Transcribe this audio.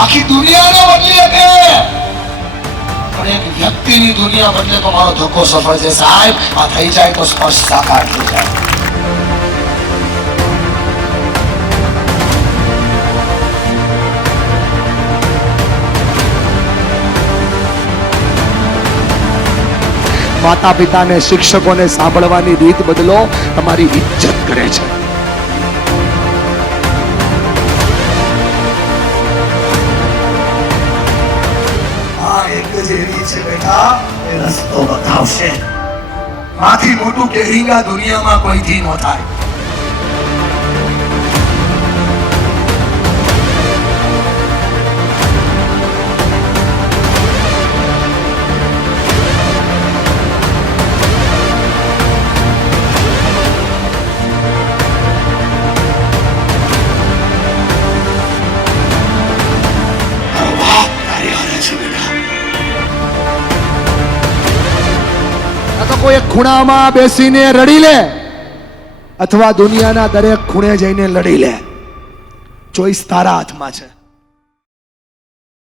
આખી દુનિયાને બદલી શકે, પણ એક વ્યક્તિની દુનિયા બદલે તો મારો ધક્કો સફળ છે સાહેબ. આ થઈ જાય તો સ્પષ્ટ સાકાર થઈ જાય. માતા પિતાને શિક્ષકોને સાંભળવાની રીત બદલો, તમારી ઇજ્જત કરે છે. આ એક જ એવી છે બેટા, એ રસ્તો બતાવશે. આથી મોટું ડેરિંગ આ દુનિયામાં કોઈથી ન થાય. કોઈ એક ખૂણામાં બેસીને રડી લે અથવા દુનિયાના દરેક ખૂણે જઈને લડી લે. ચોઈસ તારા હાથમાં છે.